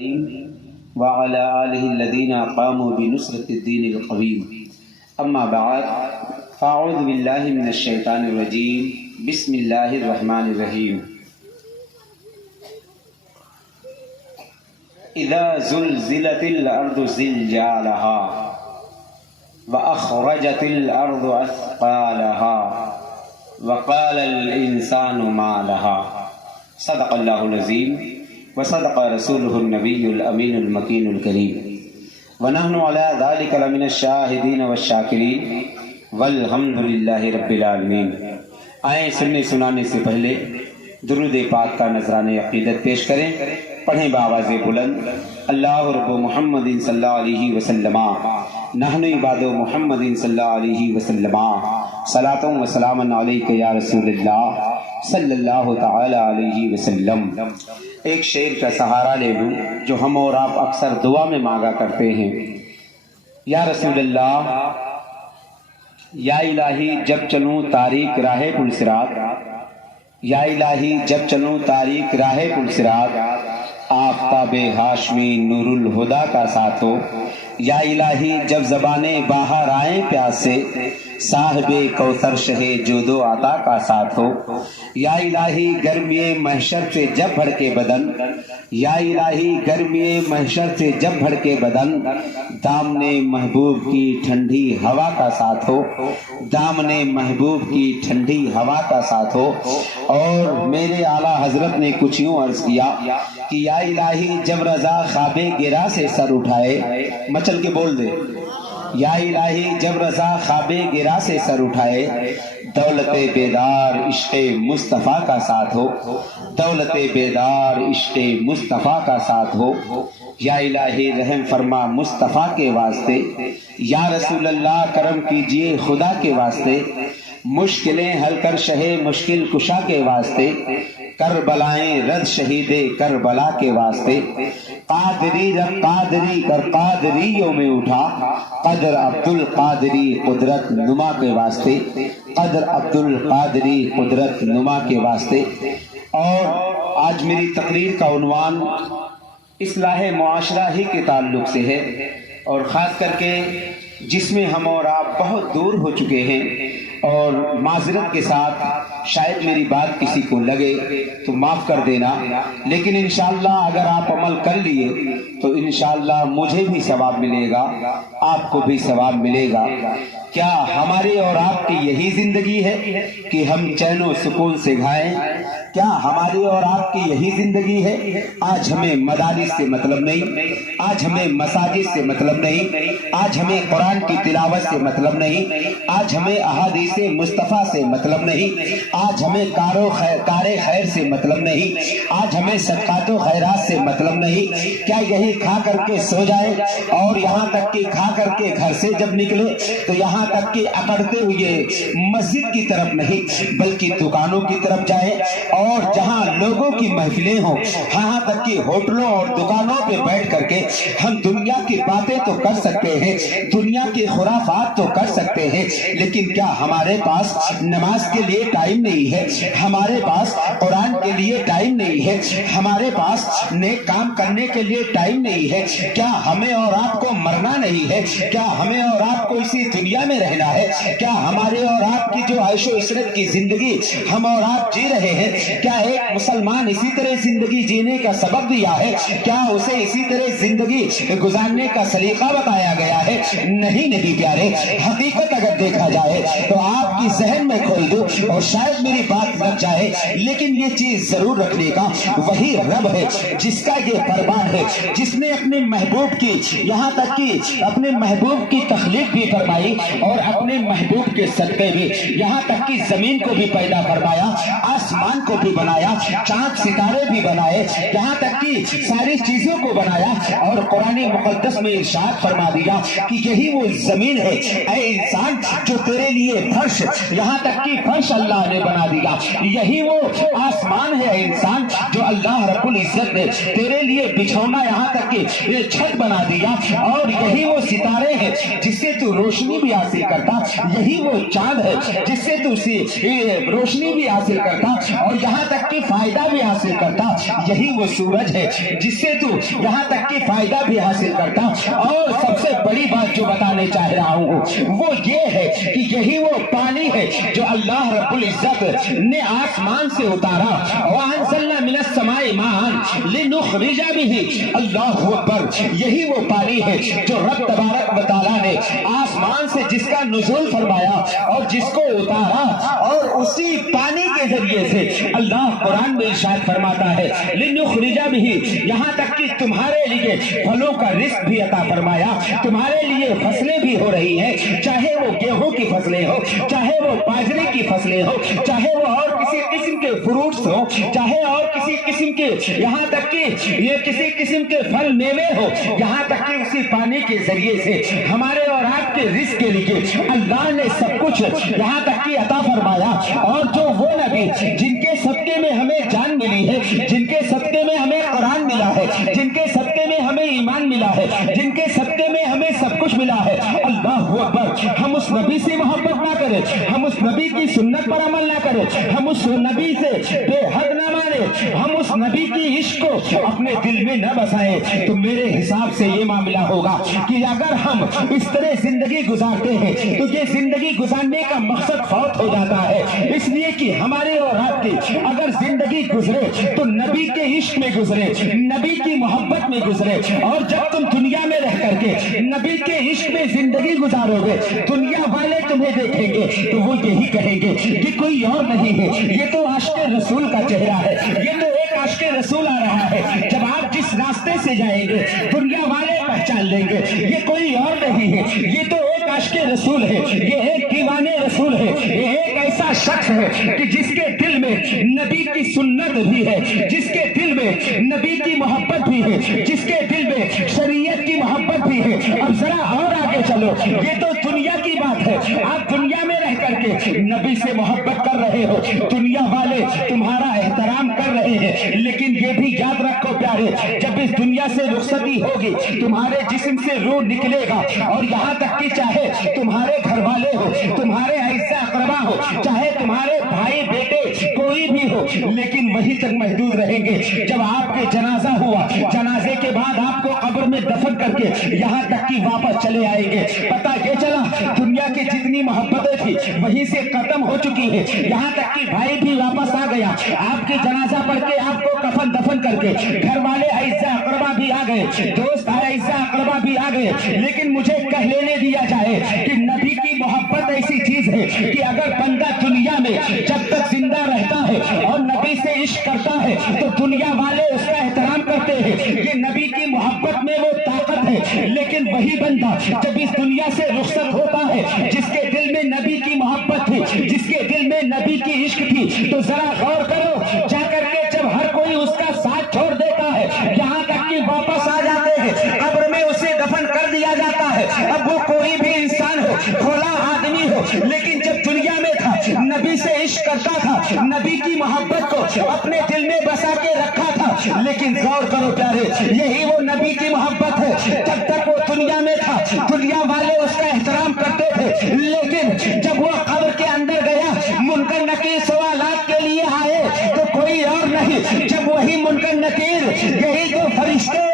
وعلى آله الذين قاموا بنصرة الدين القويم أما بعد فأعوذ بالله من الشيطان الرجيم بسم الله الرحمن الرحيم إذا زلزلت الأرض زلزالها وأخرجت الأرض أثقالها وقال الإنسان ما لها صدق الله العظيم وصدق رسوله النبي الأمين المكين الكريم ونحن على ذلك لمن الشاهدين والشاكرين والحمد لله رب العالمين۔ آئیں سننے سنانے سے پہلے درود پاک کا نذرانِ عقیدت پیش کریں، پڑھیں بآواز بلند اللہ رب محمد صلی اللہ علیہ وسلم نحن عباد محمد صلی اللہ علیہ وسلم صلاۃ و سلام علیک یا رسول اللہ صلی اللہ تعالی علیہ وسلم۔ ایک شعر کا سہارا لے لوں جو ہم اور آپ اکثر دعا میں مانگا کرتے ہیں۔ یا رسول اللہ، یا الہی جب چلوں تاریک راہ پلسرات، یا الہی جب چلوں تاریک راہ پلسرات، آفتاب ہاشمی نور الہدا کا ساتھ ہو۔ یا الہی جب زبانیں باہر آئیں پیاس سے، صاحب کوثر شہ جود و عطا کا ساتھ ہو۔ یا الہی گرمی محشر سے جب بھڑکے بدن، یا الہی گرمی محشر سے جب بھڑکے بدن، دامن محبوب کی ٹھنڈی ہوا کا ساتھ ہو، دامن محبوب کی ٹھنڈی ہوا کا ساتھ ہو۔ اور میرے اعلیٰ حضرت نے کچھ یوں عرض کیا کہ یا الہی جب رضا خواب گرا سے سر اٹھائے، مچل کے بول دے، یا الہی جب رضا خواب گرا سے سر اٹھائے، دولت بیدار عشق مصطفیٰ کا ساتھ ہو، دولت بیدار عشق مصطفیٰ کا ساتھ ہو۔ یا الہی رحم فرما مصطفیٰ کے واسطے، یا رسول اللہ کرم کیجئے خدا کے واسطے، مشکلیں حل کر شہ مشکل کشا کے واسطے، کربلائیں رد شہید کربلا کے واسطے، قادری رب قادری کر قادریوں میں اٹھا، قدر عبد القادری قدرت نما کے واسطے، قدر عبد القادری قدرت نما کے واسطے۔ اور آج میری تقریر کا عنوان اصلاح معاشرہ ہی کے تعلق سے ہے، اور خاص کر کے جس میں ہم اور آپ بہت دور ہو چکے ہیں، اور معذرت کے ساتھ شاید میری بات کسی کو لگے تو معاف کر دینا، لیکن انشاءاللہ اگر آپ عمل کر لیے تو انشاءاللہ مجھے بھی ثواب ملے گا، آپ کو بھی ثواب ملے گا۔ کیا ہماری اور آپ کی یہی زندگی ہے کہ ہم چین و سکون سے کھائیں؟ کیا ہماری اور آپ کی یہی زندگی ہے؟ آج ہمیں مدارس سے مطلب نہیں، آج ہمیں مساجد سے مطلب نہیں، آج ہمیں قرآن کی تلاوت سے مطلب نہیں، آج ہمیں احادیث مصطفیٰ سے مطلب نہیں، آج ہمیں کار خیر سے مطلب نہیں، آج ہمیں صدقات و خیرات سے مطلب نہیں۔ کیا یہی کھا کر کے سو جائے اور یہاں تک کہ کھا کر کے گھر سے جب نکلے تو یہاں تک کہ اکڑتے ہوئے مسجد کی طرف نہیں بلکہ دکانوں کی طرف جائیں، اور جہاں لوگوں کی محفلیں ہوں یہاں تک کہ ہوٹلوں اور دکانوں پہ بیٹھ کر کے ہم دنیا کی باتیں تو کر سکتے ہیں، دنیا کے خرافات تو کر سکتے ہیں، لیکن کیا ہمارے پاس نماز کے لیے ٹائم نہیں ہے؟ ہمارے پاس قرآن کے لیے ٹائم نہیں ہے؟ ہمارے پاس نیک کام کرنے کے لیے ٹائم نہیں ہے؟ کیا ہمیں اور آپ کو مرنا نہیں ہے؟ کیا ہمیں اور آپ کو اسی دنیا میں رہنا ہے؟ کیا ہمارے اور آپ کی جو عیش و عشرت کی زندگی ہم اور آپ جی رہے ہیں، کیا ایک مسلمان اسی طرح زندگی جینے کا سبق دیا ہے؟ کیا اسے اسی طرح زندگی گزارنے کا سلیقہ بتایا گیا ہے؟ نہیں پیارے، حقیقت اگر دیکھا جائے تو آپ کی ذہن میں کھول دو اور شاید میری بات لگ جائے، لیکن یہ چیز ضرور رکھنے کا وہی رب ہے جس کا یہ فرمان ہے، جس نے اپنے محبوب کی یہاں تک کہ اپنے محبوب کی تخلیق بھی فرمائی اور اپنے محبوب کے صدقے بھی یہاں تک کہ زمین کو بھی پیدا فرمایا، آسمان کو بھی بنایا، چاند ستارے بھی بنائے، یہاں تک کہ ساری چیزوں کو بنایا، اور قرآن مقدس میں ارشاد فرما دیا کہ یہی وہ زمین ہے اے انسان جو تیرے لیے فرش، یہاں تک کہ فرش اللہ نے بنا دیا، یہی وہ آسمان ہے انسان جو اللہ رب العزت نے تیرے لیے بچھونا یہاں تک کہ یہ چھت بنا دیا، اور یہی وہ ستارے ہیں جس سے تو روشنی بھی حاصل کرتا، یہی وہ چاند ہے جس سے تو روشنی بھی حاصل کرتا، اور یہاں تک کہ فائدہ بھی حاصل کرتا، یہی وہ سورج ہے جس سے تو یہاں تک کہ فائدہ بھی حاصل کرتا۔ اور سب سے بڑی بات جو بتانے چاہ رہا ہوں وہ یہ ہے کہ یہی وہ پانی ہے جو اللہ رب العزت نے آسمان سے اتارا، وَأَنزَلْنَا مِنَ السَّمَاءِ مَاءً لِنُخْرِجَ بِهِ، اللہ اکبر، یہی وہ پانی ہے جو رب تبارک و تعالیٰ نے آسمان سے جس کا نزول فرمایا اور جس کو اتارا، اور اسی پانی کے ذریعے سے اللہ قرآن میں ارشاد فرماتا ہے لِنُخْرِجَ بِهِ، یہاں تک کہ تمہارے لیے پھلوں کا رزق بھی عطا فرمایا، تمہارے لیے فصلیں بھی ہو رہی ہیں، چاہے وہ گیہوں کی فصلیں ہو، چاہے وہ باجرے کی فصلیں ہو، چاہے وہ اور کسی قسم کے فروٹس ہو، چاہے اور کسی قسم کے، یہاں تک کہ یہ کسی قسم کے پھل میوے ہو، یہاں تک کہ اسی پانی کے ذریعے سے ہمارے اور آپ کے رزق کے لیے اللہ نے سب کچھ یہاں تک کہ عطا فرمایا۔ اور جو وہ نبی جن کے صدقے میں ہمیں جان ملی ہے، جن کے صدقے میں ہمیں قرآن ملا ہے، جن کے صدقے میں ہمیں ایمان ملا ہے، جن کے صدقے میں ہمیں سب کچھ ملا ہے، اللہ اکبر، ہم اس نبی سے محبت نہ کریں، ہم اس نبی کی سنت پر عمل نہ کریں، ہم اس نبی سے بے حد نہ مانیں، ہم اس نبی کی عشق کو اپنے دل میں نہ بسائیں، تو میرے حساب سے یہ معاملہ ہوگا کہ اگر ہم اس طرح زندگی گزارتے ہیں تو یہ زندگی گزارنے کا مقصد فوت ہو جاتا ہے، اس لیے کہ ہمارے اور آپ کی اگر زندگی گزرے تو نبی کے عشق میں گزرے، نبی کی محبت میں گزرے، اور جب تم دنیا میں رہ کر کے نبی کے عشق میں زندگی گزارو گے، دنیا والے تمہیں دیکھیں گے تو وہ یہی کہیں گے کہ کوئی اور نہیں ہے، یہ تو عاشق رسول کا چہرہ ہے، یہ تو ایک عاشق رسول آ رہا ہے۔ جب آپ جس راستے سے جائیں گے دنیا والے پہچان لیں گے یہ کوئی اور نہیں ہے، یہ تو ایک عاشق رسول ہے، یہ ایک دیوانے رسول ہے، یہ ایک ایسا شخص ہے کہ جس کے دل میں نبی کی سنت بھی ہے، جس کے دل میں نبی کی محبت بھی ہے، جس کے دل میں شریعت کی محبت بھی ہے۔ اب ذرا اور آگے چلو، یہ تو دنیا کی بات ہے، آپ دنیا میں رہ کر کے نبی سے محبت کر رہے ہو، دنیا والے تمہارا احترام کر رہے ہیں، لیکن یہ بھی یاد رکھو پیارے، جب اس دنیا سے رخصتی ہوگی تمہارے جسم سے روح نکلے گا، اور یہاں تک کہ چاہے تمہارے گھر والے ہو، تمہارے اعزا اقربا ہو، چاہے تمہارے بھائی بیٹے کوئی بھی ہو، لیکن وہی تک محدود رہیں گے۔ جب آپ کے جنازہ ہوا، جنازے کے بعد آپ کو قبر میں دفن کر کے یہاں تک کہ واپس چلے آئیں گے، پتہ یہ چلا دنیا کی جتنی محبتیں تھی وہیں سے ختم ہو چکی ہے، یہاں تک کہ بھائی بھی واپس آ گیا، آپ کے جنازہ پڑھ کے آپ کو کفن دفن کر کے گھر والے اعزا اقربا بھی آ گئے، دوست اعزا اقربا بھی آ گئے، لیکن مجھے کہہ لینے دیا جائے کہ نبی کی محبت ایسی چیز ہے کہ اگر بندہ دنیا میں جب تک زندہ رہتا ہے اور نبی سے عشق کرتا ہے تو دنیا والے اس کا احترام کرتے ہیں، یہ نبی کی محبت میں وہ طاقت ہے۔ لیکن وہی بندہ جب اس دنیا سے رخصت ہوتا ہے جس کے دل میں نبی کی محبت تھی، جس کے دل میں نبی کی عشق تھی، تو ذرا غور کرو، جا کر کے جب ہر کوئی اس کا ساتھ چھوڑ دیتا ہے، یہاں تک کہ واپس آ جاتے ہیں، قبر میں اسے دفن کر دیا جاتا ہے، اب وہ کوئی بھی انسان ہو، کھولا آدمی ہو، لیکن جب دنیا میں تھا نبی سے عشق کرتا تھا، نبی کی محبت کو اپنے دل میں بسا کے رکھا تھا، لیکن غور کرو پیارے، یہی وہ نبی کی محبت ہے، جب تک وہ دنیا میں تھا دنیا والے اس کا احترام کرتے تھے، لیکن جب وہ قبر کے اندر گیا، منکر نکیر سوالات کے لیے آئے تو کوئی اور نہیں، جب وہی منکر نکیر، یہی جو فرشتے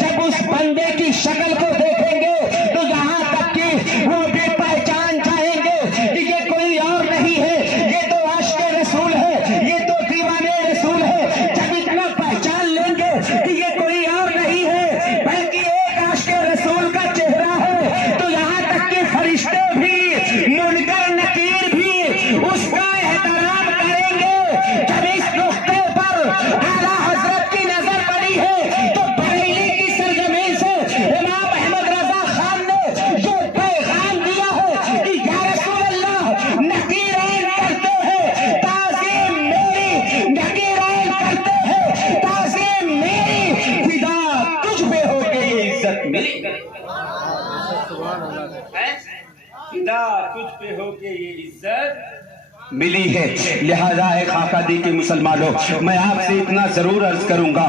جب اس بندے کی شکل کو دیکھیں گے تو یہاں تک کہ وہ بھی پہچان جائیں گے کہ یہ کوئی اور نہیں ہے، یہ تو عاشق رسول ہے، یہ تو دیوانے رسول ہے۔ جب اتنا پہچان لیں گے کہ یہ کوئی اور نہیں ہے بلکہ ایک عاشق رسول کا چہرہ ہے، تو یہاں تک کہ فرشتے بھی، منکر نکیر بھی اس کا احترام کریں گے۔ جب اس نقطے پر اعلیٰ حضرت کی نظر پڑی ہے تو بریلی کی سرزمین سے امام احمد رضا خان نے جو پیغام دیا ہے کہ یا رسول اللہ نکیرین کرتے ہیں تعظیم میری، نکیرین کرتے ہیں تعظیم میری، فدا تجھ پہ ہو کے یہ عزت میری، فدا تجھ پہ ہو کے یہ عزت ملی ہے. لہذا ہے خاکہ دی کے مسلمانوں، میں آپ سے اتنا ضرور عرض کروں گا،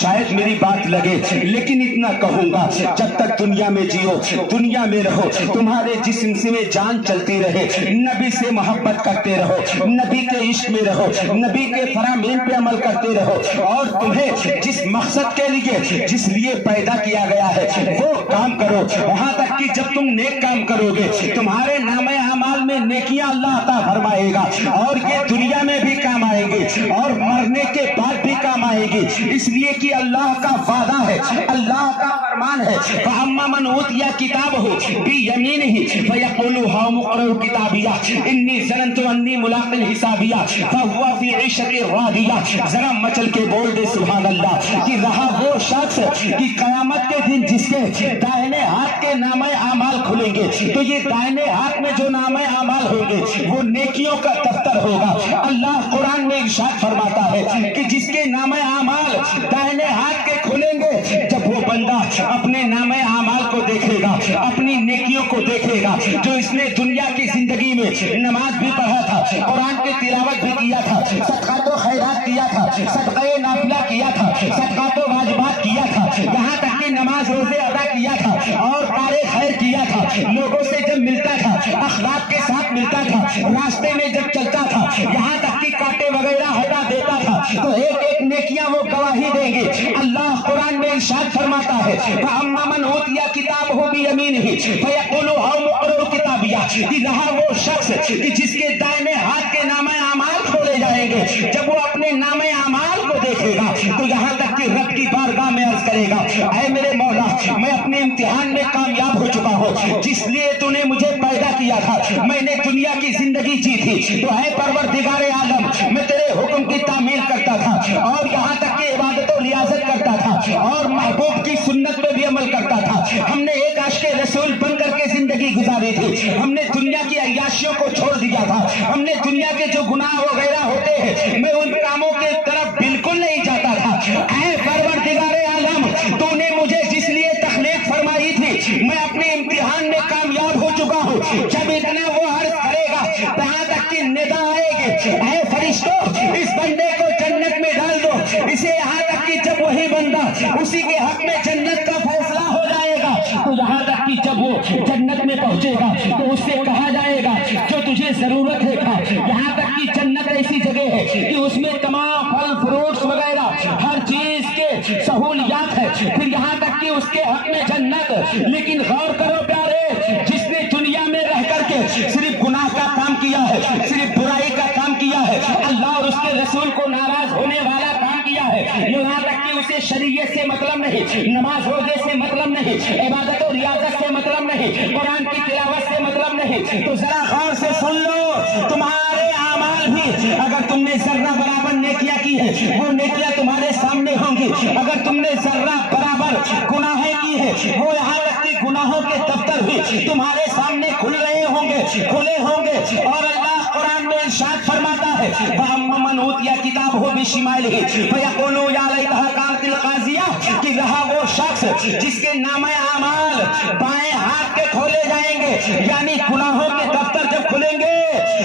شاید میری بات لگے لیکن اتنا کہوں گا، جب تک دنیا میں جیو، دنیا میں رہو، تمہارے جسم سے میں جان چلتی رہے، نبی سے محبت کرتے رہو، نبی کے عشق میں رہو، نبی کے فرامین پہ عمل کرتے رہو، اور تمہیں جس مقصد کے لیے جس لیے پیدا کیا گیا ہے وہ کام کرو. وہاں تک کہ جب تم نیک کام کرو گے تمہارے نام اعمال میں نیکیاں اللہ عطا فرمائے گا، اور یہ دنیا میں بھی کام آئے گی اور مرنے کے بعد بھی کام آئے گی. اس لیے کہ اللہ کا وعدہ ہے، اللہ کا فرمان ہے، فَأَمَّا مَنْ أُوتِيَ كِتَابَهُ بِيَمِينِهِ فَيَقُولُ هَاؤُمُ اقْرَءُوا كِتَابِيَهْ إِنِّي ظَنَنتُ أَنِّي مُلَاقٍ حِسَابِيَهْ فَهُوَ فِي عِيشَةٍ رَاضِيَةٍ. ذرا مچل کے بول دے سبحان اللہ کہ رہا وہ شخص کہ قیامت کے دن جس کے دائنے ہاتھ کے نامہ اعمال کھلیں گے، تو یہ دائنے ہاتھ میں جو نامہ اعمال ہوں گے وہ نیکیوں کا دفتر ہوگا. اللہ قرآن میں ارشاد فرماتا ہے کہ جس کے نامہ اعمال دائنے ہاتھ کے کھلیں گے، جب وہ بندہ اپنے نامہ اعمال کو دیکھے گا، اپنی نیکیوں کو دیکھے گا، جو اس نے دنیا کی زندگی میں نماز بھی پڑھا تھا، قرآن کی تلاوت بھی کیا تھا، صدقات و خیرات کیا تھا، صدقہ نافلہ کیا تھا، صدقات و واجبات کیا تھا، یہاں تک کہ نماز روزے ادا کیا تھا اور کار خیر کیا تھا، لوگوں سے جب ملتا تھا اخلاق کے ساتھ ملتا تھا، راستے میں جب چلتا تھا یہاں تک کہ کانٹے وغیرہ ہٹا دیتا تھا، تو ایک ایک نیکیاں وہ گواہی دیں گے. اللہ قرآن میں ارشاد فرماتا ہے فَأَمَّا مَنْ أُوتِيَ كِتَابَهُ بِيَمِينِهِ فَيَقُولُ هَاؤُمُ اقْرَءُوا كِتَابِيَهْ. کہ رہا وہ شخص کہ جس کے دائنے ہاتھ کے نامہ اعمال کھولے جائیں گے، جب وہ اپنے نامہ اعمال کو دیکھے گا تو یہاں تک کہ رب کی بارگاہ میں عرض کرے گا، اے میرے مولا، میں اپنے امتحان میں کامیاب ہو چکا ہوں، جس لیے تو نے مجھے پیدا کیا تھا، میں نے دنیا کی زندگی جی تھی، تو اے پروردگار عالم، میں تیرے حکم کی تعمیل کرتا تھا اور یہاں تک کہ عبادت و ریاضت کرتا تھا اور محبوب کی سنت پہ بھی عمل کرتا تھا. ہم نے ایک عاشق رسول بن کر کے زندگی گزاری تھی، ہم نے دنیا کی عیاشیوں کو چھوڑ دیا تھا، ہم نے دنیا کے جو گناہ وغیرہ ہوتے ہیں میں ان کاموں کے طرف بالکل نہیں جاتا تھا. اے پروردگار عالم، تو نے مجھے جس لیے تخلیق فرمائی تھی میں اپنے امتحان میں کامیاب ہو چکا ہوں. جب اتنا وہ عرض کرے گا یہاں تک کہ ندا آئے گی، اے فرشتوں اس بندے کو جنت میں ڈال دو، اسے یہاں تک کہ جب وہی بندہ اسی کے حق میں جنت کا فیصلہ ہو جائے گا تو یہاں تک کہ جب وہ جنت میں پہنچے گا تو اس سے کہا جائے گا جو تجھے ضرورت ہے کھا. یہاں تک کہ جنت ایسی جگہ ہے کہ اس میں تمام پھل فروٹس وغیرہ ہر چیز کے سہولیات ہے، پھر یہاں تک کہ اس کے حق میں جنت. لیکن غور کرو پیارے، جس نے دنیا میں رہ کر کے صرف گناہ کا کام کیا ہے، صرف برائی کا کام کیا ہے، اللہ اور اس کے رسول کو ناراض ہونے والا کام کیا ہے، یہاں تک کہ اسے شریعت سے مطلب نہیں، نماز روزے سے مطلب نہیں، عبادت و ریاضت سے مطلب نہیں، قرآن کی تلاوت سے مطلب نہیں، تو ذرا غور سے سن لو، تمہارے اعمال بھی اگر تم نے ذرہ برابر نیکیاں کی ہے وہ نیکیاں تمہارے سامنے ہوں گی، اگر تم نے ذرہ برابر گناہیں کی ہے وہ یہاں تک کہ گناہوں کے دفتر بھی تمہارے سامنے کھل رہے ہوں گے، کھلے ہوں گے. اور اللہ قرآن میں ارشاد فرماتا ہے فَأَمَّا مَنْ أُوتِيَ كِتَابَهُ بِشِمَالِهِ فَيَقُولُ يَا لَيْتَهَا كَانَتِ الْقَاضِيَةَ. کہ رہا وہ شخص جس کے نامہ اعمال بائیں ہاتھ کے کھولے جائیں گے، یعنی گناہوں کے دفتر جب کھلیں گے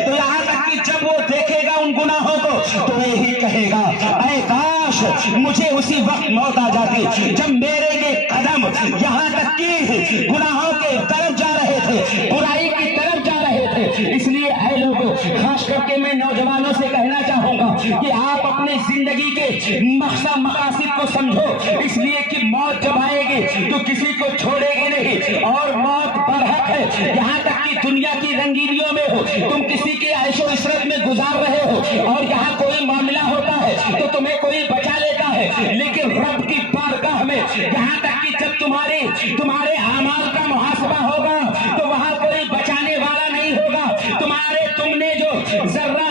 تو یہاں تک کہ جب وہ دیکھے گا ان گناہوں کو تو یہی کہے گا اے کاش مجھے اسی وقت موت آ جاتی جب میرے یہ قدم یہاں تک کہ گناہوں کے طرف جا رہے تھے، برائی کی طرف جا رہے تھے. اس لیے اے لوگوں، خاص کر کے میں نوجوانوں سے کہنا چاہوں گا کہ آپ اپنے زندگی کے مقصد مقاصد کو سمجھو، اس لیے کہ موت جب آئے گی تو کسی کو چھوڑے گی نہیں اور موت برحق ہے. یہاں تک کہ دنیا کی رنگینیوں میں ہو، تم کسی کے عیش و عشرت میں گزار رہے ہو اور یہاں کوئی معاملہ ہوتا ہے تو تمہیں کوئی بچا لیتا ہے، لیکن رب کی بارگاہ میں یہاں تک کہ جب تمہارے اعمال کا محاسبہ ہوگا تو وہاں کوئی بچانے والا نہیں ہوگا. تم نے جو ذرہ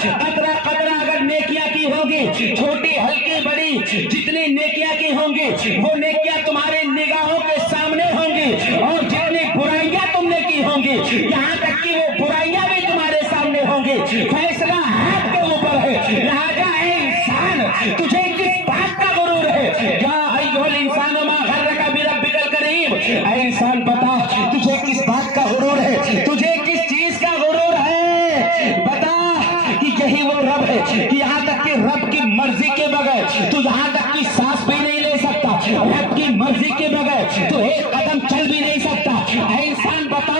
قطرہ اگر نیکیاں کی ہوگی، چھوٹی ہلکی بڑی جتنی نیکیاں کی ہوں گی وہ نیکیاں تمہارے نگاہوں کے سامنے ہوں گی، اور جتنی برائیاں تم نے کی ہوں گی یہاں تک کہ وہ برائیاں بھی تمہارے سامنے ہوں گی. فیصلہ ہاتھ کے اوپر ہے. لہذا اے انسان، تجھے کس بات کا غرور ہے؟ یا ایھا الانسان ما غرک بربک الکریم. اے انسان بتا تجھے کس بات کا غرور ہے، تجھے کس چیز کا غرور ہے؟ بتا مرضی کے بغیر تو ایک قدم چل بھی نہیں سکتا. اے انسان بتا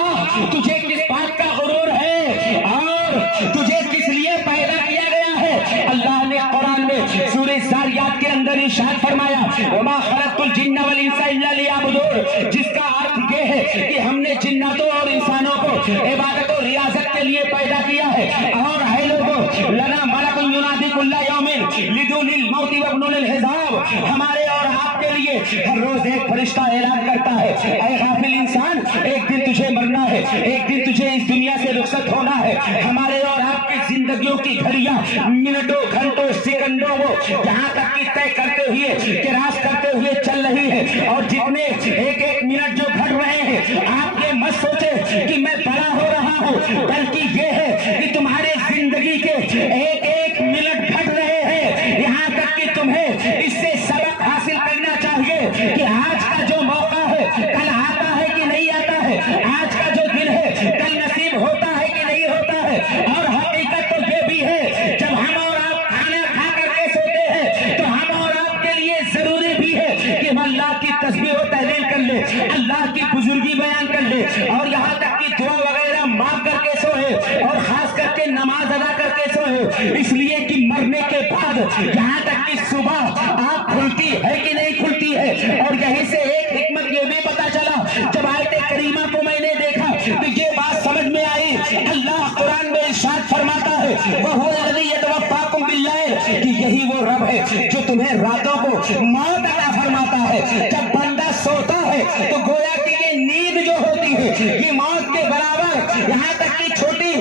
تجھے کس بات کا غرور ہے اور تجھے کس لیے پیدا کیا گیا ہے. اللہ نے قرآن میں سورہ ذاریات کے اندر ارشاد فرمایا وما خلقت الجن والانس الا لیعبدون، جس کا ارتھ یہ ہے کہ ہم نے جناتوں اور انسانوں کو عبادت و ریاضت کے لیے پیدا کیا ہے. اور اے لوگوں لنا ملک ینادی کل یوم لدون الموت وابن الحزاب، ہمارے اور آپ کے لیے ہر روز ایک فرشتہ اعلان کرتا ہے اے غافل انسان ایک دن تجھے مرنا ہے، ایک دن تجھے اس دنیا سے رخصت ہونا ہے. ہمارے اور آپ کی زندگیوں کی گھڑیاں منٹوں گھنٹوں سیکنڈوں وہ یہاں تک کہ طے کرتے ہوئے کراس کرتے ہوئے چل رہی ہے. اور جتنے ایک ایک منٹ جو گھٹ رہے ہیں آپ یہ مت سوچے کہ میں بڑا ہو رہا ہوں، بلکہ یہ ہے کہ تمہارے زندگی کے ایک ایک منٹ گھٹ رہے ہیں. یہاں تک کہ تمہیں اس سے سبق حاصل کرنا چاہیے کہ آج کا جو موقع ہے کل آتا ہے کہ نہیں آتا ہے، آج کا جو دن ہے کل نصیب ہوتا ہے کہ نہیں ہوتا ہے. اور حقیقت تو یہ بھی ہے جب ہم اور آپ کھانا کھا کر کے سوتے ہیں تو ہم اور آپ کے لیے ضروری بھی ہے کہ ہم اللہ کی تسبیح و تحلیل کر لے، اللہ کی بزرگی بیان کر لے، اور یہاں تک کہ دعا وغیرہ مانگ کر کے سوئے اور خاص کر کے نماز ادا کر کے سوئے. اس لیے کہ مرنے کے بعد یہاں تک کہ صبح آنکھ کھلتی ہے کہ نہیں کھلتی ہے. اور یہیں سے ایک حکمت یہ بھی پتا چلا جب آیت کریمہ کو میں نے دیکھا تو یہ بات سمجھ میں آئی. اللہ قرآن میں ارشاد فرماتا ہے وَهُوَ الَّذِي يَتَوَفَّاكُم بِاللَّيْلِ، کہ یہی وہ رب ہے جو تمہیں راتوں کو موت عطا فرماتا ہے. جب بندہ سوتا ہے تو گویا کہ یہ نیند جو ہوتی ہے یہ موت کے برابر، یہاں تک کہ چھوٹی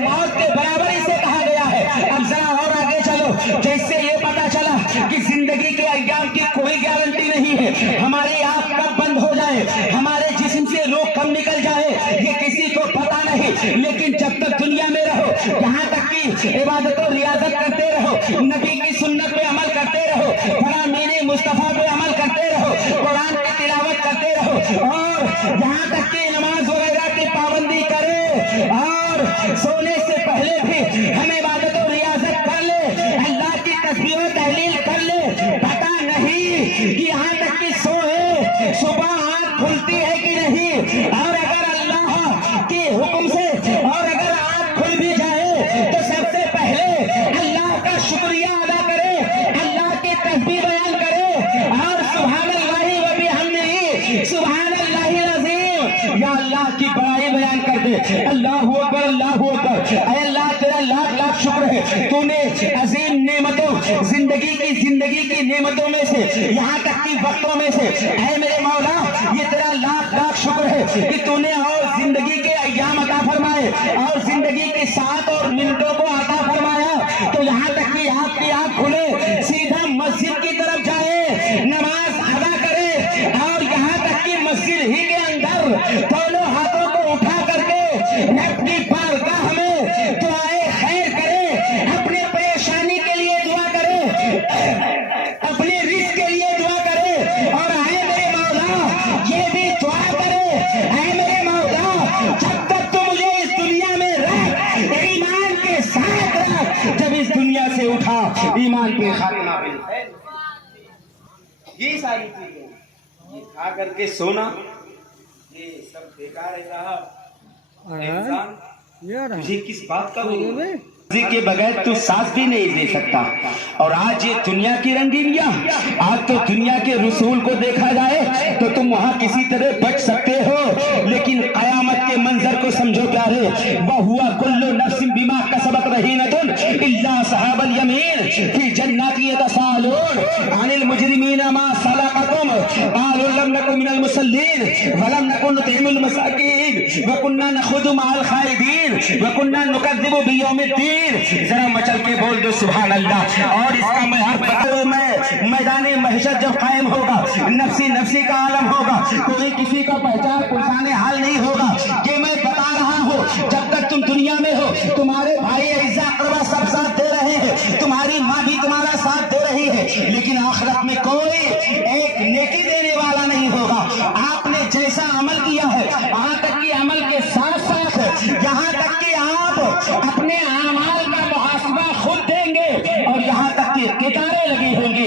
موت کے برابر اسے کہا گیا ہے. اب ذرا اور آگے چلو، جیسے یہ پتا چلا کہ زندگی کے ایام کی کوئی گارنٹی نہیں ہے، ہماری آنکھ کب بند ہو جائے، ہمارے جسم سے روح کب نکل جائے یہ کسی کو پتا نہیں. لیکن جب تک دنیا میں رہو یہاں تک کہ عبادت و ریاضت کرتے رہو، نبی کی سنت پہ عمل کرتے رہو، فرامین مصطفیٰ پہ عمل کرتے رہو، قرآن کی تلاوت کرتے رہو، اور یہاں تک کہ نماز وغیرہ کی پابندی کرے، اور سونے سے پہلے بھی ہم عبادت و ریاضت کر لے، اللہ کی تسبیح و تحلیل کر لے. پتا نہیں کہ یہاں تک کہ سوئے صبح آنکھ کھلتی ہے کہ نہیں، اور اگر اللہ کے حکم سے اور اگر آنکھ کھل بھی جائے تو سب سے پہلے اللہ کا شکریہ ادا کرے، اللہ کی تسبیح بیان کرے، اور سبحان اللہ و بحمدہ سبحان اللہ العظیم، یا اللہ کی بڑائی بیان کر دے. اللہ اکبر اللہ اکبر. اے اللہ تیرا لاکھ لاکھ شکر ہے، تو نے عظیم نعمتوں زندگی کی نعمتوں میں سے یہاں تک کی وقتوں میں سے اے میرے مولا یہ تیرا لاکھ لاکھ شکر ہے کہ تو نے اور زندگی کے ایام عطا فرمائے اور زندگی کے ساتھ اور منٹوں کو عطا فرمایا. تو یہاں تک کہ آپ کی آنکھ کھلے سیدھا مسجد کی طرف جائے، نماز ادا کرے، اور یہاں تک کہ مسجد ہی کے اندر دونوں ہاتھوں کو اٹھا کر کے اپنی بارگاہ میں دعائے خیر کرے، اپنے پریشانی کے لیے دعا کرے، اپنے رزق کے لیے دعا کرے، اور اے میرے مولا یہ بھی دعا کرے اے میرے مولا جب تک تو مجھے اس دنیا میں رکھ، ایمان کے ساتھ رکھ، جب اس دنیا سے اٹھا ایمان کے خاتمہ ملے. یہ ساری چیزیں یہ کھا کر کے سونا یہ سب بیکار ہے صاحب. انسان تجھے کس بات کا مرضی کے بغیر تو سانس بھی نہیں دے سکتا. اور آج یہ دنیا کی رنگینیاں، آج تو دنیا کے رسول کو دیکھا جائے تو تم وہاں کسی طرح بچ سکتے ہو، لیکن قیامت کے منظر کو سمجھو پیارے. وَهُوَ كُلُّ نَفْسٍ بِمَا كَسَبَتْ رَهِينَةٌ إِلَّا أَصْحَابَ الْيَمِينِ فِي جَنَّاتٍ يَتَسَاءَلُونَ عَنِ الْمُجْرِمِينَ مَا سَلَكَكُمْ قَالُوا لَمْ نَكُ مِنَ الْمُصَلِّينَ وَلَمْ نَكُ نُطْعِمُ الْمَسَاكِينَ وَكُنَّا نَخُوضُ مَعَ الْخَائِضِينَ وَكُنَّا نُكَذِّبُ بِيَوْمِ الدِّينِ. ذرا مچل کے بول دو سبحان اللہ. اور اس کا میں میدان محشر جب قائم ہوگا، نفسی نفسی کا عالم ہوگا، کوئی کسی کا پہچان پرسان حال نہیں ہوگا. یہ میں بتا رہا ہوں جب تک تم دنیا میں ہو تمہارے بھائی اعزا اقربا سب ساتھ دے رہے ہیں، تمہاری ماں بھی تمہارا ساتھ دے رہی ہے، لیکن آخرت میں کوئی ایک نیکی دینے والا نہیں ہوگا. آپ نے جیسا عمل کیا ہے وہاں تک کہ عمل کے ساتھ ساتھ یہاں تک کہ آپ اپنے اعمال کا محاسبہ خود دیں گے، اور یہاں تک کہ قطاریں لگی ہوں گی،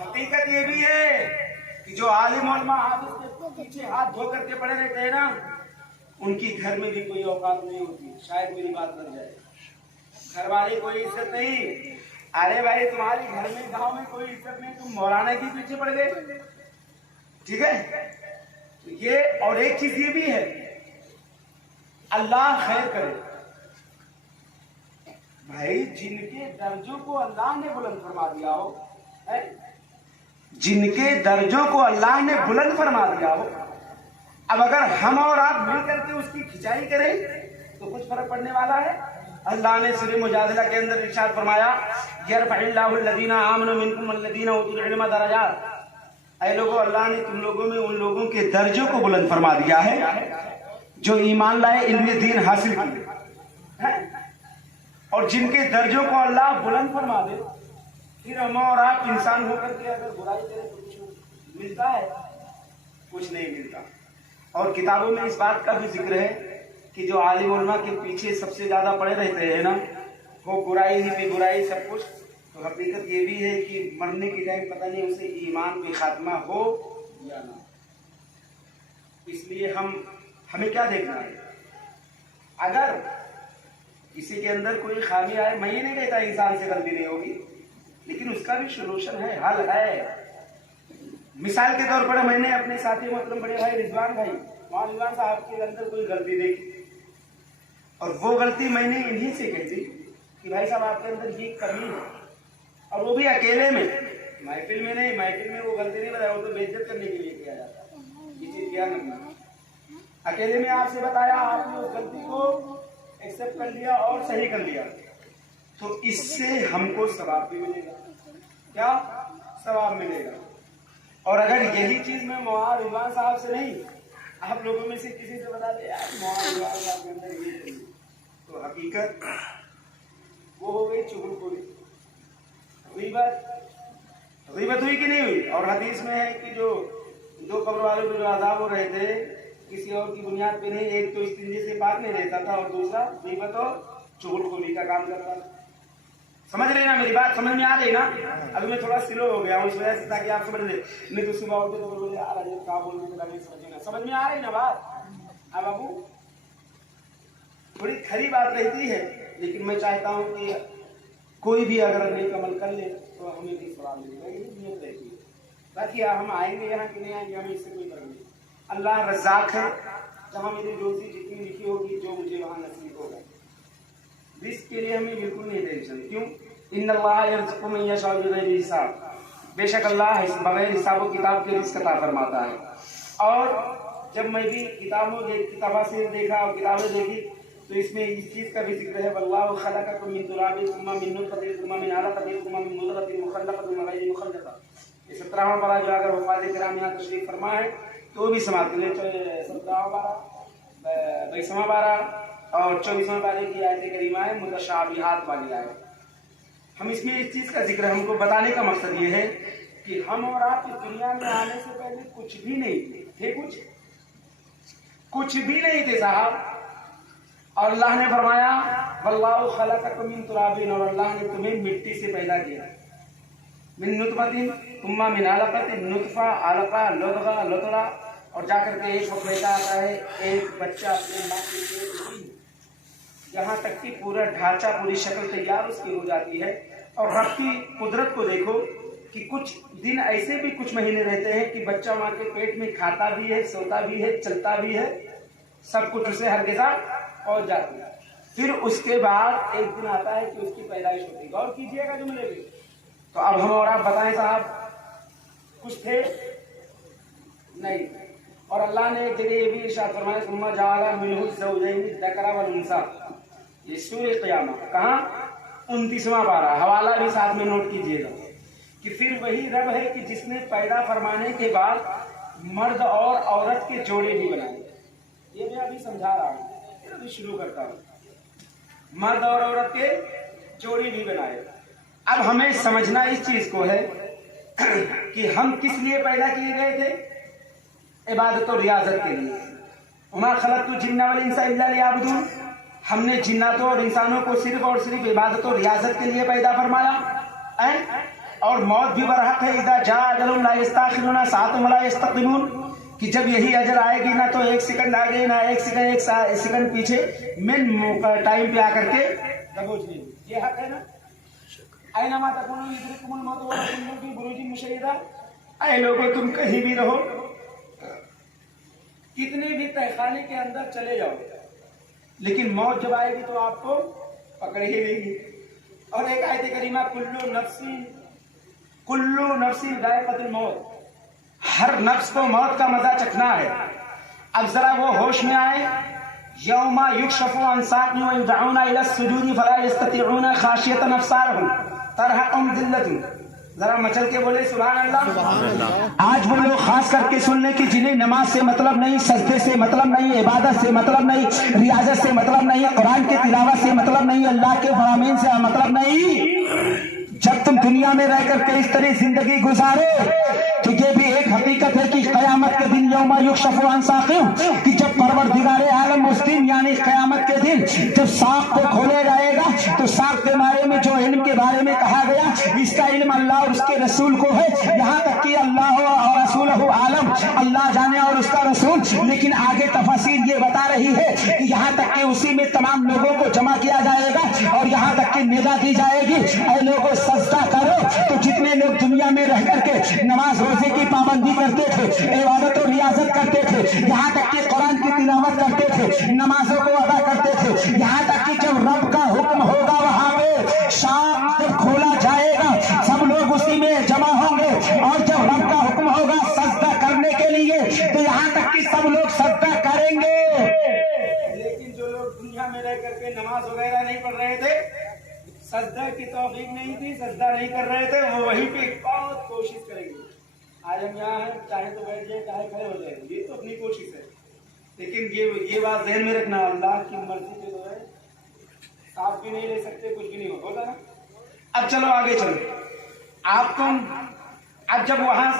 حقیقت یہ بھی ہے کہ جو عالم علماء حافظ کے پیچھے ہاتھ دھو کر کے پڑے رہتے ہیں نا، ان کی گھر میں بھی کوئی اوقات نہیں ہوتی. شاید میری بات بن جائے. گھر والے کوئی عزت نہیں. ارے بھائی تمہاری گھر میں گاؤں میں کوئی عزت نہیں، تم مولانا کے پیچھے پڑ گئے. ٹھیک ہے. یہ اور ایک چیز یہ بھی ہے، اللہ خیر کرے بھائی، جن کے درجوں کو اللہ نے بلند فرما دیا ہو، جن کے درجوں کو اللہ نے بلند فرما دیا ہو، اب اگر ہم اور آپ مل کر کے اس کی کھچائی کریں تو کچھ فرق پڑنے والا ہے؟ اللہ نے سورہ مجادلہ کے اندر ارشاد فرمایا، یرفع اللہ الذین آمنوا منکم والذین اوتوا العلم درجات. اے لوگوں، اللہ نے تم لوگوں میں ان لوگوں کے درجوں کو بلند فرما دیا ہے جو ایمان لائے، علم دین حاصل کیے. اور جن کے درجوں کو اللہ بلند فرما دے، پھر ہم اور آپ انسان ہو کر کے اگر برائی کریں تو کچھ ملتا ہے؟ کچھ نہیں ملتا. اور کتابوں میں اس بات کا بھی ذکر ہے کہ جو عالم علماء کے پیچھے سب سے زیادہ پڑے رہتے ہیں نا، وہ برائی ہی بھی برائی سب کچھ. تو حقیقت یہ بھی ہے کہ مرنے کے ٹائم پتہ نہیں اسے ایمان پہ خاتمہ ہو یا نہ. اس لیے ہمیں کیا دیکھنا ہے؟ اگر کسی کے اندر کوئی خامی آئے، میں یہ نہیں کہتا انسان سے غلطی نہیں ہوگی، لیکن اس کا بھی سولوشن ہے، حل ہے. مثال کے طور پر میں نے اپنے ساتھی محترم بڑے بھائی رضوان صاحب کے اندر کوئی غلطی دیکھی، اور وہ غلطی میں نے انہی سے کہہ دی کہ بھائی صاحب آپ کے اندر یہ کمی ہے. اور وہ بھی اکیلے میں، محفل میں نہیں. محفل میں وہ غلطی نہیں بتایا، وہ تو بے عزت کرنے کے لیے کیا جاتا ہے. یہ چیز کیا کرنا، اکیلے میں آپ سے بتایا، آپ نے اس غلطی کو ایکسپٹ کر لیا اور صحیح کر لیا، تو اس سے ہم کو ثواب بھی ملے گا. کیا ثواب ملے گا؟ اور اگر یہی چیز میں مولانا رضوان صاحب سے نہیں، آپ لوگوں میں سے کسی سے بتا دے یار مولانا رضوان صاحب کے اندر یہ چیز، تو حقیقت وہ ہو گئی چغلخوری. غیبت ہوئی کہ نہیں ہوئی؟ اور حدیث میں ہے کہ جو دو قبر والوں کو جو عذاب ہو رہے تھے کسی اور کی بنیاد پہ نہیں، ایک تو استنجے سے پاک نہیں رہتا تھا، اور دوسرا غیبت اور چغلخوری کا کام کرتا تھا. سمجھ رہے نا میری بات؟ سمجھ میں آ رہی نا؟ ابھی میں تھوڑا سلو ہو گیا ہوں اس وجہ سے تاکہ آپ سمجھ لیں. نہیں تو صبح اٹھتے تو بولے یار کیا بولنے، سمجھ میں آ رہی نا بات؟ ہاں بابو، تھوڑی کھری بات رہتی ہے، لیکن میں چاہتا ہوں کہ کوئی بھی اگر نیک عمل کر لے تو ہمیں بھی ثواب ملے گا. یہ نیت رہتی ہے. باقی ہم آئیں گے یہاں کہ نہیں آئیں گے ہمیں اس سے کوئی فرق نہیں. اللہ رزاق ہے، جہاں میری روزی جتنی لکھی ہوگی جو مجھے وہاں نصیب ہوگا. رزق کے لیے ہمیں بالکل نہیں ٹینشن. کیوں؟ ان اللہ یرزق من یشاء بغیر حساب. بے شک اللہ بغیر حساب و کتاب کے رزق عطا فرماتا ہے. اور جب میں بھی کتابیں سے دیکھا اور کتابیں دیکھی تو اس میں اس چیز کا بھی ذکر ہے، واللہ خلقکم من تراب ثم من نطفۃ ثم من علقۃ ثم من مضغۃ مخلقۃ وغیر مخلقۃ. یہ 17واں پارہ جو اگر وفاد کرام یہاں تشریف فرما ہے تو بھی سماعت کریں. 17واں پارہ، 22واں پارہ اور 24واں پارے کی آیت کریمہ ہے متشابہات والی آیت. ہم اس میں اس چیز کا ذکر ہے، ہم کو بتانے کا مقصد یہ ہے کہ ہم اور آپ اس دنیا میں آنے سے پہلے کچھ بھی نہیں تھے. کچھ بھی نہیں تھے صاحب. اور اللہ نے فرمایا واللہ خلقکم من تراب، اور اللہ نے تمہیں مٹی سے پیدا کیا. من نطفۃ ثم من علقۃ، نطفہ، علقہ، لدغہ، لطڑا، اور جا کر کے ایک وقت بیٹا آتا ہے، ایک بچہ اپنے ماں کے پیٹ میں، یہاں تک کہ پورا ڈھانچہ، پوری شکل تیار اس کی ہو جاتی ہے. اور رب کی قدرت کو دیکھو کہ کچھ دن ایسے بھی کچھ مہینے رہتے ہیں کہ بچہ ماں کے پیٹ میں کھاتا بھی ہے، سوتا بھی ہے، چلتا بھی ہے، سب کچھ اسے ہر غذا پہنچ جاتی ہے. پھر اس کے بعد ایک دن آتا ہے کہ اس کی پیدائش ہوتی ہے. غور کیجئے گا جملے پہ. تو اب ہم اور آپ بتائیں صاحب کچھ تھے نہیں. اور اللہ نے ایک جگہ یہ بھی ارشاد فرمایا ثم جعل منہ الزوجین الذکر والانثی. یہ سورہ قیامہ کہاں؟ 29واں پارہ. حوالہ بھی ساتھ میں نوٹ کیجئے گا کہ پھر وہی رب ہے کہ جس نے پیدا فرمانے کے بعد مرد اور عورت کے جوڑے بھی بنائے. یہ میں ابھی سمجھا رہا ہوں، ابھی شروع کرتا ہوں. مرد اور عورت کے جوڑے بھی بنائے. اب ہمیں سمجھنا اس چیز کو ہے کہ ہم کس لیے پیدا کیے گئے تھے؟ عبادت و ریاضت کے لیے. وما خلقت الجن والانس الا لیعبدون. ہم نے جناتوں اور انسانوں کو صرف اور صرف عبادت و ریاضت کے لیے پیدا فرمایا. اور موت بھی برحق ہے. اذا جاء اجلهم لا يستاخرون ساعة ولا يستقدمون, کہ جب یہی اجل آئے گی نہ تو ایک سیکنڈ آگے نہ ایک سیکنڈ پیچھے, من ٹائم پہ آ کر کے دبوچ لیں. یہ حق ہے نا. اینما تکونوا یدرککم الموت ولو کنتم فی بروج مشیدہ. اے لوگوں تم کہیں بھی رہو, کتنے بھی تہخانے کے اندر چلے جاؤ, لیکن موت جب آئے گی تو آپ کو پکڑ ہی لے گی. اور ایک آیت کریمہ کلو نفسی ذائقۃ الموت, ہر نفس کو موت کا مزہ چکھنا ہے. اب ذرا وہ ہوش میں آئے. یوم یکشف عن ساق ویدعون الی السجود فلا یستطیعون خاشعۃ ابصارهم ترہقهم ذلۃ. ذرا مچل کے بولے سبحان اللہ. آج وہ لوگ خاص کر کے سن لیں کہ جنہیں نماز سے مطلب نہیں, سجدے سے مطلب نہیں, عبادت سے مطلب نہیں, ریاضت سے مطلب نہیں, قرآن کے تلاوت سے مطلب نہیں, اللہ کے فرامین سے مطلب نہیں. جب تم دنیا میں رہ کر کے اس طرح زندگی گزارے تو یہ بھی ایک حقیقت ہے کہ قیامت کے دن یوم یکشف عن ساق, کہ جب پروردگار عالم اس دن یعنی قیامت کے دن جب ساق کو کھولے جائے گا تو ساق کے بارے میں جو علم کے بارے میں کہا گیا اس کا علم اللہ اور اس کے رسول کو ہے. یہاں تک کہ اللہ اور رسولہ عالم, اللہ جانے اور اس کا رسول. لیکن آگے تفاصیل یہ بتا رہی ہے کہ یہاں تک کہ اسی میں تمام لوگوں کو جمع کیا جائے گا اور یہاں تک کہ ندا دی جائے گی. اے لوگوں سجدہ کرو. تو جتنے لوگ دنیا میں رہ کر کے نماز روزے کی پابندی کرتے تھے, عبادت و ریاضت کرتے تھے, یہاں تک کہ قرآن کی تلاوت کرتے تھے, نمازوں کو ادا کرتے تھے, یہاں تک کہ جب رب کا حکم ہوگا وہاں پہ شاق جب کھولا جائے گا سب لوگ اسی میں جمع ہوں گے. اور جب رب کا حکم ہوگا سجدہ کرنے کے لیے تو یہاں تک کہ سب لوگ سجدہ کریں گے. لیکن جو لوگ دنیا میں رہ کر کے نماز وغیرہ نہیں پڑھ رہے تھے, سجدہ کی توفیق نہیں تھی, سجدہ نہیں کر رہے تھے, وہ وہیں پہ بہت کوشش کریں گے. آج ہم یہاں ہیں, چاہے تو بیٹھ جائے چاہے کھڑے ہو جائے, یہ تو اپنی کوشش ہے. لیکن یہ بات ذہن میں رکھنا, اللہ کی مرضی پہ جو ہے ساتھ بھی نہیں لے سکتے, کچھ بھی نہیں ہوتا نا. اب چلو آگے چلو. آپ کو اب جب وہاں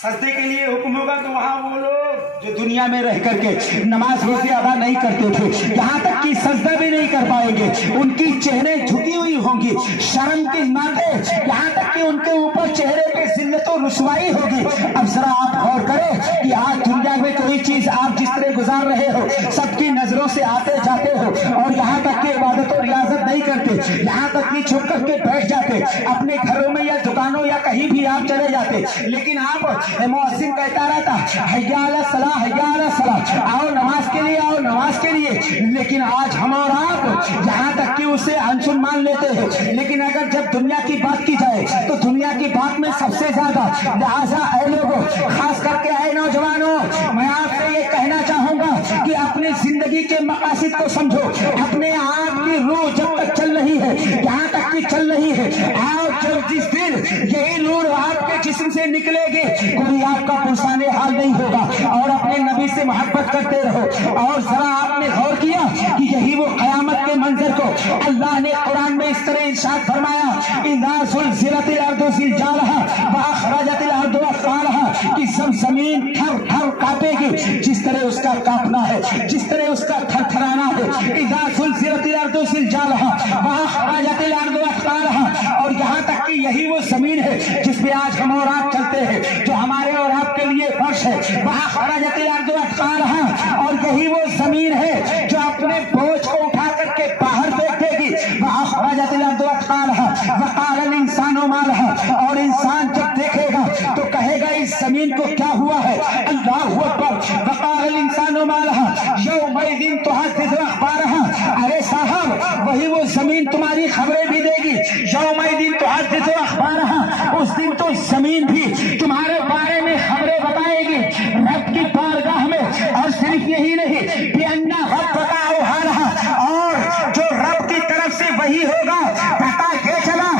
سجدے کے لیے حکم ہوگا تو وہاں وہ لوگ جو دنیا میں رہ کر کے نماز روزے ادا نہیں کرتے تھے, یہاں تک کہ سجدہ بھی نہیں کر پائیں گے. ان کی چہرے جھکی ہوئی ہوں گی, شرم کی ناکیں, یہاں تک کہ ان کے اوپر چہرے پہ ذلت و رسوائی ہوگی. اب ذرا آپ غور کریں کہ آج دنیا میں کوئی چیز آپ جس طرح گزار رہے ہو, سب کی نظروں سے آتے جاتے ہو, اور یہاں تک کہ عبادت و ریاضت نہیں کرتے, یہاں تک کہ چھپ کر کے بیٹھ جاتے اپنے گھروں میں یا دکانوں یا کہیں بھی آپ چلے جاتے. لیکن آپ مؤذن کہتا رہتا حیا علی الصلاۃ حیا علی الصلاۃ, آؤ نماز کے لیے, آؤ نماز کے لیے. لیکن آج ہم اور آپ یہاں تک کہ اسے انسن مان لیتے ہیں. لیکن اگر جب دنیا کی بات کی جائے تو دنیا کی بات میں سب سے زیادہ, لہٰذا اے لوگوں, خاص کر کے اے نوجوانوں, میں آپ سے یہ کہنا چاہوں گا کہ اپنی زندگی کے مقاصد کو سمجھو. اپنے آپ کی روح جب تک چل رہی ہے, یہاں تک کہ چل رہی ہے, آپ جب جس دن یہی نور آپ کے جسم سے نکلے گی کوئی آپ کا پرسان حال نہیں ہوگا. اور اپنے نبی سے محبت کرتے رہو. اور ذرا آپ نے غور کیا کہ یہی وہ قیامت کے منظر کو اللہ نے قرآن میں اس طرح ارشاد فرمایا, اذا زلزلت الارض زلزالها واخرجت الارض اثقالها, کہ سب زمین تھر تھر کانپے گی جس طرح اس کا کانپنا ہے, جس طرح اس کا تھر تھرانا ہے. اذا زلزلت الارض زلزالها واخرجت الارض اثقالها. اور یہاں تک کہ یہی وہ زمین ہے جس پہ آج ہم اور آپ چلتے ہیں, جو ہمارے اور آپ کے لیے فرش ہے. وہاں خرجت الارض اثقالها, اور یہی وہ زمین ہے جو اپنے بوجھ کو اٹھا کر کے باہر پھینک دے گی. وہاں خرجت الارض اثقالها وقال الانسان ما لها, اور انسان جب دیکھے گا تو کہے گا اس زمین کو کیا ہوا ہے. اللہ اکبر. وقال الانسان ما لها یومئذ تحدث اخبارها. ارے صاحب وہی وہ زمین تمہاری خبریں بھی دے گی. یومئذ تحدث اخبارها, اس دن تو زمین بھی تمہارے بارے میں خبریں بتائے گی رب کی بارگاہ میں. اور صرف یہی نہیں, بأن ربک اوحیٰ, اور جو رب کی طرف سے وہی ہوگا. پتا یہ چلا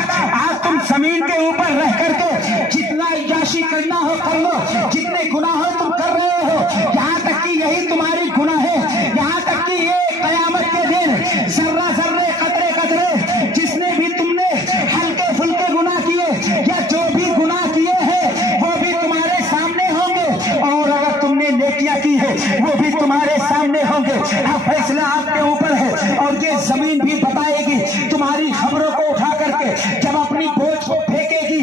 آج تم زمین کے اوپر رہ کر کے جتنا عیاشی کرنا ہو کر لو, جتنے گناہ تم کر رہے ہو, یہاں تک کہ یہی تمہاری گناہ ہے. یہاں تک کہ یہ قیامت کے دن ذرہ ذرے قطرے قطرے جس نے بھی تم نے ہلکے پھلکے گناہ کیے یا جو بھی گناہ کیے ہیں وہ بھی تمہارے سامنے ہوں گے, اور اگر تم نے نیکیاں کی ہے وہ بھی تمہارے سامنے ہوں گے. اب فیصلہ آپ کے اوپر ہے. اور یہ زمین بھی بتائے گی تمہاری خبروں کو اٹھا کر کے, جب اپنی بوجھ کو پھینکے گی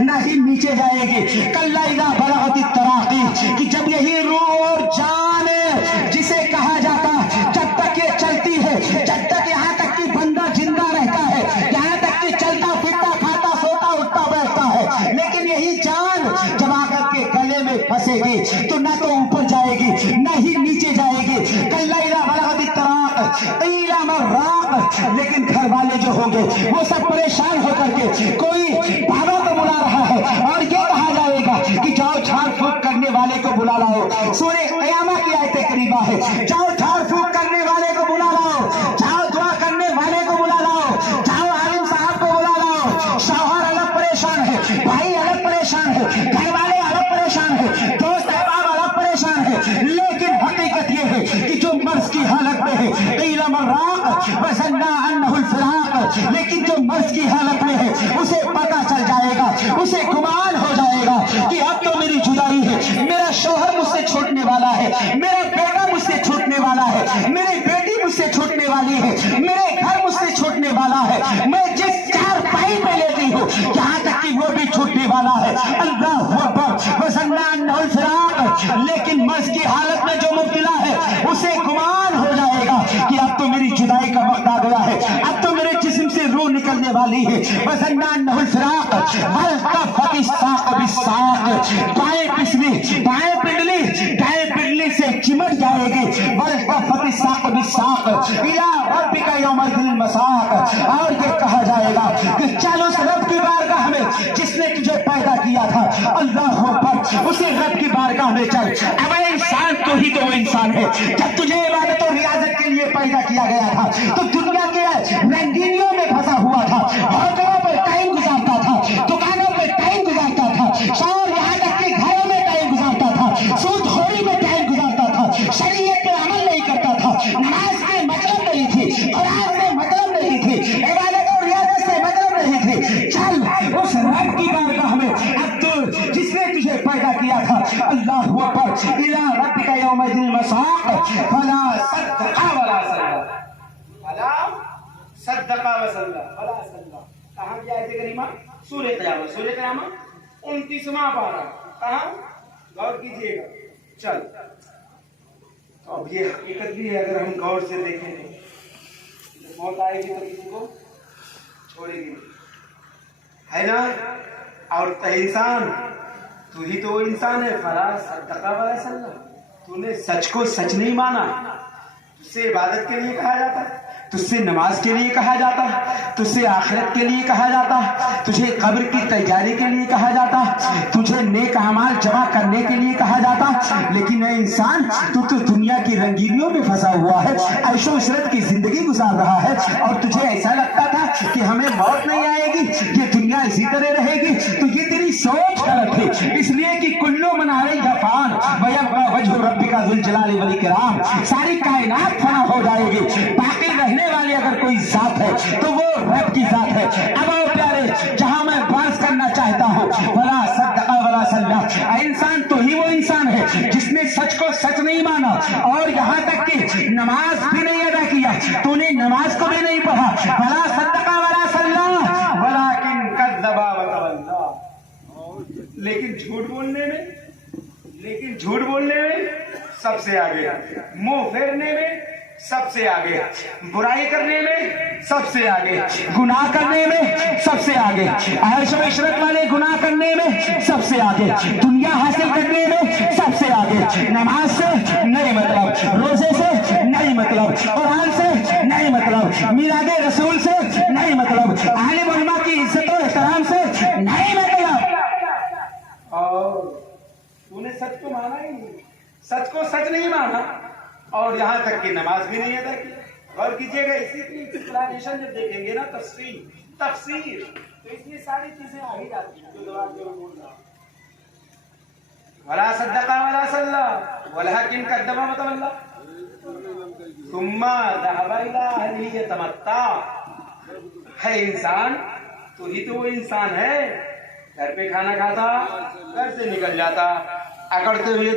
نہ ہی نیچے جائے گی. کلا اذا بلغت التراقی کہ جب یہی روح اور جان جسے کہا جاتا جب تک یہ چلتی ہے، جب تک یہاں تک کہ بندہ زندہ رہتا ہے، یہاں تک کہ چلتا پھرتا کھاتا سوتا اٹھتا بیٹھتا ہے، لیکن یہی جان جب آ کر کے گلے میں پھنسے گی تو نہ تو اوپر جائے گی نہ ہی نیچے جائے گی. کلا اذا بلغت التراق قیل من راق لیکن گھر والے جو ہوں گے وہ سب پریشان ہو کر کے کوئی بابا کو بلا رہا ہے اور یہ کہا جائے گا کہ جاؤ جھاڑ پھونک کرنے والے کو بلا لاؤ. سورہ قیامہ کی آیت کریمہ ہے، جاؤ جھاڑ پھونک کرنے والے کو بلا لاؤ، جاؤ دعا کرنے والے کو بلا لاؤ، جاؤ عالم صاحب کو بلا لاؤ. شوہر الگ پریشان ہے، بھائی الگ پریشان ہے، گھر والے الگ پریشان ہے، دوست احباب الگ پریشان ہے، لیکن حقیقت یہ ہے کہ جو مرض کی حالت میں ہے قیل من راق وظن انہ الفراق، لیکن جو مرض کی حالت میں ہے اسے پتہ چل جائے گا، اسے گمان ہو جائے گا کہ اب تو میری جدائی ہے، میرا شوہر مجھ سے چھوٹنے والا ہے، میرا بیٹا مجھ سے چھوٹنے والا ہے، میری بیٹی مجھ سے چھوٹنے والی ہے، میرے گھر مجھ سے چھوٹنے والا ہے، میں جس چار پائی پہ لیتی ہوں یہاں تک کہ وہ بھی چھوٹنے والا ہے. اللہ اکبر وظن انہ الفراق، لیکن مرض کی حالت میں جو مبتلا ہے اسے گمان ہو جائے گا کہ اب تو میری جدائی کا وقت آ گیا ہے، اب تو میرے جسم سے روح نکلنے والی ہے. وظن انہ الفراق والتفت الساق بالساق، بائیں پنڈلی دائیں پنڈلی سے چمٹ جائے گی. والتفت الساق بالساق الی ربک یومئذ المساق، اور یہ کہا جائے گا کہ چل اس رب کی بارگاہ میں جس نے تجھے پیدا کیا تھا. اللہ اکبر، اسی رب کی بارگاہ میں چل. اب انسان تو ہی تو وہ انسان ہے. جب تجھے عبادت اور ریاضت کے لیے پیدا کیا گیا تھا تو دنیا کے رنگینیوں میں پھنسا ہوا تھا، ہوٹلوں پہ ٹائم گزارتا تھا، دکانوں پہ ٹائم گزارتا تھا، اور یہاں تک کہ گھروں میں ٹائم گزارتا تھا، سود خوری میں ٹائم گزارتا تھا، شریعت پہ عمل نہیں کرتا تھا، نماز میں مطلب نہیں تھی، قرآن میں مطلب نہیں تھی، عبادت اور ریاضت سے مطلب نہیں تھی. چل اس رب کی بارگاہ میں، اب تو جس نے تجھے پیدا کیا تھا. اللہ اکبر، الی ربک یومئذ المساق فلا صدق ولا صلی، فلا صدق وصلى فلا صلى. کہاں کی آیت کریمہ؟ سورہ قیامہ. سورہ قیامہ 29واں پارہ. کہاں؟ غور کیجئے گا. چل اب یہ حقیقت بھی ہے، اگر ہم غور سے دیکھیں تو موت آئے گی تو کسی کو چھوڑے گی ہے نا. اور انسان تو ہی تو وہ انسان ہے. فلا صدق ولا صلی، تو نے سچ کو سچ نہیں مانا. تجھ سے عبادت کے لیے کہا جاتا، تجھ سے نماز کے لیے کہا جاتا، تجھ سے آخرت کے لیے کہا جاتا، تجھے قبر کی تیاری کے لیے کہا جاتا، تجھے نیک اعمال جمع کرنے کے لیے کہا جاتا. لیکن اے انسان، تو دنیا کی رنگینیوں میں پھنسا ہوا ہے، عیش و عشرت کی زندگی گزار رہا ہے، اور تجھے ایسا لگتا تھا کہ ہمیں موت نہیں آئے گی، یہ دنیا اسی طرح رہے گی. تو یہ تیری سوچ غلط ہے، اس لیے کہ کلو من علیہا فان ویبقی وجہ ربک ذو الجلال والاکرام. ساری کائنات فنا ہو جائے گی، باقی رہنے والی اگر کوئی ذات ہے تو وہ رب کی ذات ہے. اب او پیارے، جہاں میں بات کرنا چاہتا ہوں ولا صدق ولا صلی، انسان تو ہی وہ انسان ہے جس نے سچ کو سچ نہیں مانا، اور یہاں تک کہ نماز بھی نہیں ادا کیا. تو نے نماز کو بھی نہیں پڑھا. ولا صدق ولا صلی ولکن کذب وتولی. لیکن جھوٹ بولنے میں سب سے آگے، منہ پھیرنے میں سب سے آگے، برائی کرنے میں سب سے آگے، گناہ کرنے میں سب سے آگے، عیش و عشرت والے گناہ کرنے میں سب سے آگے، دنیا حاصل کرنے میں سب سے آگے. نماز سے نہیں مطلب، روزے سے نہیں مطلب، قرآن سے نہیں مطلب، میلاد رسول سے نہیں مطلب، عالم علماء کی عزت و احترام سے نہیں مطلب. اور تو نے سچ کو مانا ہی نہیں، سچ کو سچ نہیں مانا، اور یہاں تک کہ نماز بھی نہیں ادا کی. غور کیجیے گا، اسی کی ایکسپلینیشن جب دیکھیں گے نا، تفسیر، تو اس میں ساری چیزیں آ ہی جاتی ہیں جو جواب جو بول رہا. ولا صدق ولا صلی ولکن کذب وتولی ثم ذهب الى اهله يتمتع. ہے انسان تو ہی تو وہ انسان ہے. گھر پہ کھانا کھاتا، گھر سے نکل جاتا اکڑتے ہوئے